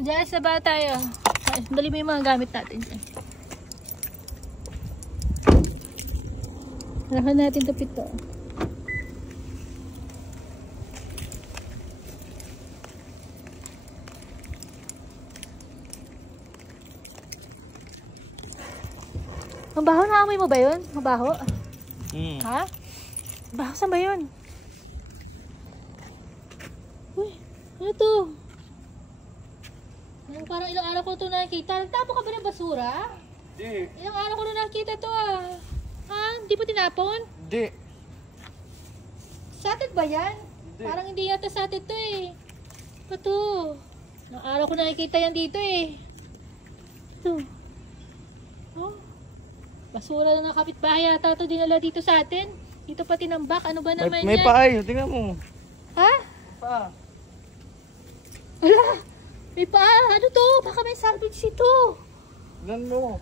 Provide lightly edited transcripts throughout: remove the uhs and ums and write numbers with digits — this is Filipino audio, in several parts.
Diyan sa ba tayo? Dali mo yung mga gamit natin dyan. Rahan natin ito pito. Mabaho na amoy mo ba yun? Mabaho? Ha? Mabaho saan ba yun? Uy, ano to? Parang ilang araw ko ito nakikita. Nagtapo ka ba ng basura? Hindi. Ilang araw ko na nakikita ito ah. Ha? Hindi po tinapon? Hindi. Satid ba yan? Hindi. Parang hindi yata satid to eh. Pato. Ilang araw ko na nakikita yan dito eh. Ito. Oh. Basura na ng kapitbahay yata ito dinala dito sa atin. Dito pa tinambak. Ano ba naman May yan? paay. Tingnan mo. Ha? Pa. Wala. May paa. Ano to? Baka may salvage ito. Tingnan mo.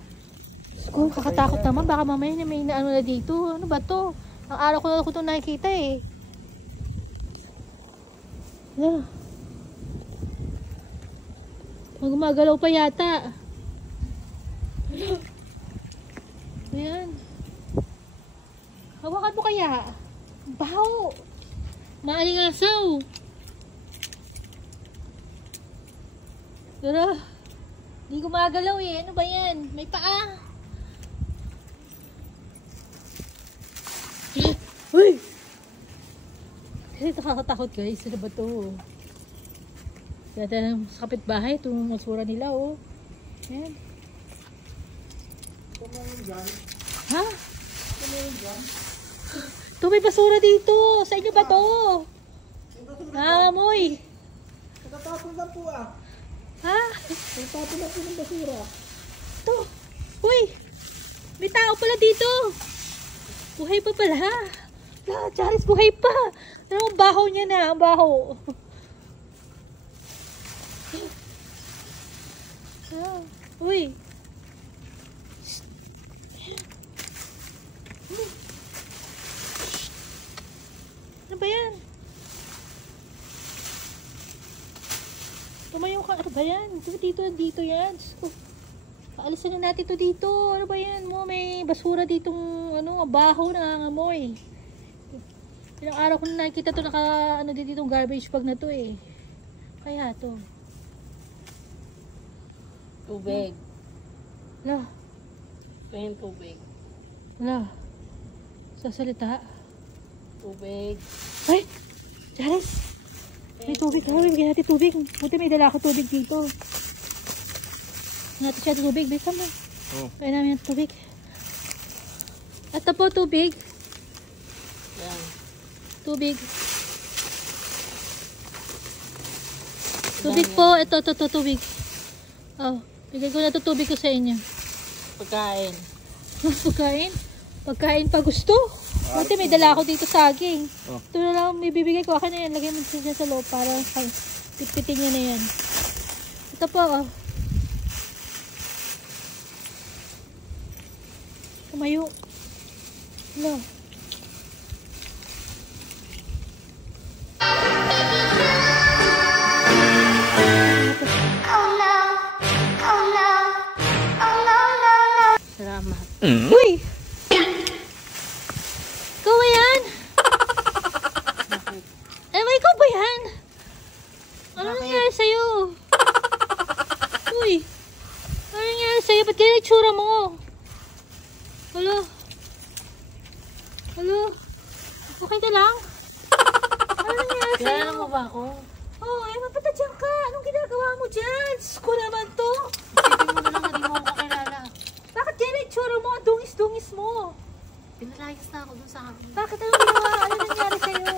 Kung kakatakot naman. Baka mamaya na may ano na dito. Ano ba to? Ang araw ko na ito nakikita eh. Wala. Gumagalaw pa yata. Wala. Ayan. Hawakan mo kaya. Baho. Maalingasaw. Pero, hindi gumagalaw eh. Ano ba yan? May paa. Uy! Kasi nakakatakot guys. Ano ba to? Kaya sa kapitbahay. Itong masura nila oh. Ayan. Ha? Ito may basura dito. Sa inyo ba to? Amoy. Nakatapon na po ah. Ha? Nakatapon na po ng basura. Ito. Uy. May tao pala dito. Buhay pa pala. Charis, buhay pa. Ano ang baho niya na? Ang baho. Uy. Ano ba yan? Tumayo ka. Ano ba yan? Dito yan. Paalisin na natin ito dito. Ano ba yan mo? May basura ditong ano, baho na amoy. Ilang araw ko na nakikita ito dito garbage bag na to eh. Kaya to. Tubig. Wala. Ito yung tubig. Wala. Sasalita. Tubig. Ay! Charis! May tubig. Bigyan natin tubig. Buti may dala ako tubig dito. Natin siya tubig. Bisa mo. Oh. Kaya namin yung tubig. Ito po tubig. Yan. Tubig. Tubig po. Ito tubig. Oh. Bigay ko na ito tubig ko sa inyo. Pagkain. Pagkain? Pagkain pa gusto? Buti may dala ako dito saging. Oh. Ito na lang may bibigay ko. Akin na yan. Lagay mo siya sa loob para pitpitin niya na yan. Ito po oh. Tumayo. Hello. Salamat. Uy! Ikaw ba yan? Bakit? Eh, may ikaw ba yan? Ano nangyari sa'yo? Uy! Ano nangyari sa'yo? Ba't kaya nagtsura mo? Hello? Hello? Okay ka lang? Ano nangyari sa'yo? Kilala mo ba ako? Oh, eh, mapatadyan ka. Anong ginagawa mo dyan? Diyos ko naman to. Isipin mo na lang, hindi mo ako kakilala. Bakit kaya nagtsura mo? Ang dungis-dungis mo. Pinalayas na ako dun sa akin. Bakit anong ginawa? Ano nangyari sa'yo?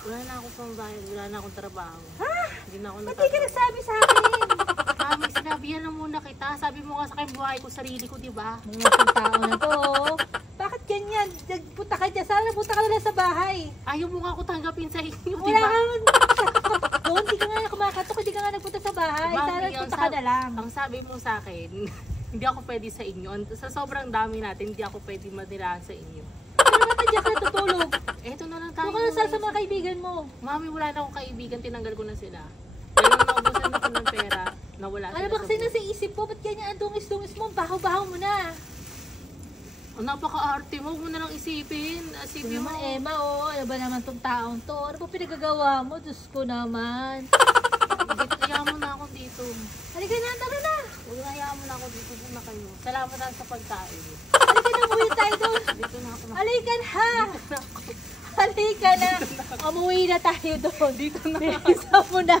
Wala na akong pambayad, wala na akong trabaho. Ha? Hindi na ako Ba't di ka nagtatrabaho. nagsabi sa akin? Mami, sinabihan na muna kita. Sabi mo nga sa akin, buhay ko, sarili ko, di ba? Mga tao na to. Bakit ganyan? Nagpunta ka dyan. Sana punta ka na lang sa bahay. Ayaw mo nga ako tanggapin sa inyo, di Wala ba? kang doon. Hindi ka nga kumakatok. Hindi ka nga nagpunta sa bahay. Mami, Sana ang punta ka na lang. Ang sabi mo sa akin, hindi ako pwede sa inyo. Sa sobrang dami natin, hindi ako pwede madirahan sa inyo. Pero ba't nandiyan ka natutulog? Eto na lang Doon tayo. ka na sa mga kaibigan mo. Mami, wala na akong kaibigan, tinanggal ko na sila. Kaya nung naubusan ako ng pera, nawala Ano sila ba sa kasi buhay. nasa isip mo? Ba't ganyan ang dungis-dungis mo? Baho-baho mo na. Oh, napaka-arte mo. Huwag mo na lang isipin. Ito Isipin mo. naman, Emma, oh. Ano ba naman tong taong to? Ano ba pinagagawa mo? Diyos ko naman. Hayaan mo na ako dito. Halika na, tara na. Huwag na hayaan mo na ako dito. Doon na kayo. Salamat na sa pagkain. Halika na, umuwi tayo doon. Dito na ako. Halika na. Halika na. Umuwi na tayo doon. Dito na. Bilisan mo na.